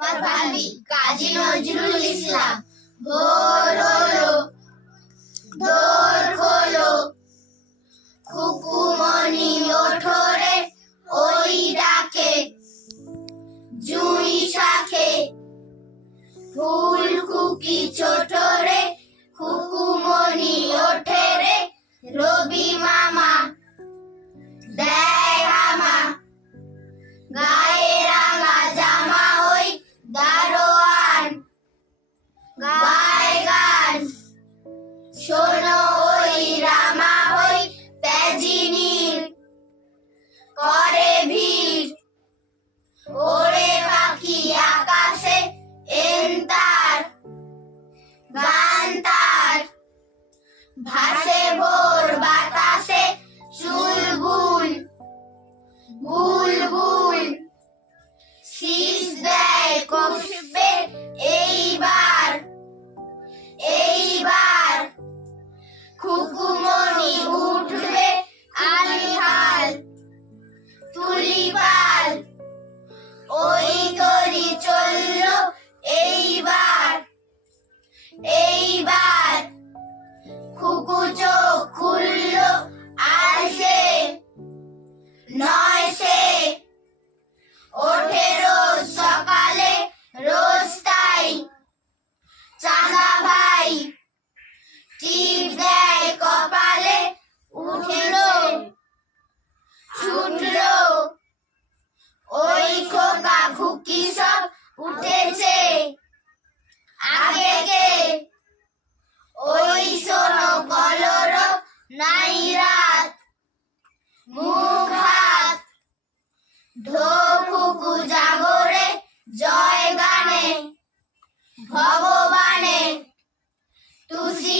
আমার ভাবি কাজী নজরুল ইসলাম। ভোর হলো, দোর খোলো, খুকুমনি ওঠো রে, ওই ডাকে জুঁই শাখে ফুলকুকি ছোট রে, খুকুমনি ওঠে রে, রবি মামা দেয় হামা, গায়ে রাঙা জামা ওই দারোয়ান গায় গান, শোনো ওই রামা ওই তেজিনীর করে ভিড়, ওরে পাখি আকাশে এন্তার গান তার, ভাসে ভোর বাতাসে চুলবুল বুলবুল, শীষ দেয় কষবে এইবার এইবার, খুকুমনি উঠবে আলিহাল তুলিপাল, ওই তরি চলল এইবার এইবার, খুকু চোখ খুলল আর সে নয় সে ওঠে রোজ সকালে রোজ তাই, চাঁদা ভাই টিপ দেয় কপালে, উঠলো ছুটলো ওই খোকা খুকি সব উঠেছে আগে কে, ওই শোনো কলর নাই রাত, মুখ হাত ধো খুকু জাগরে জয় গানে ভগবানে তুসি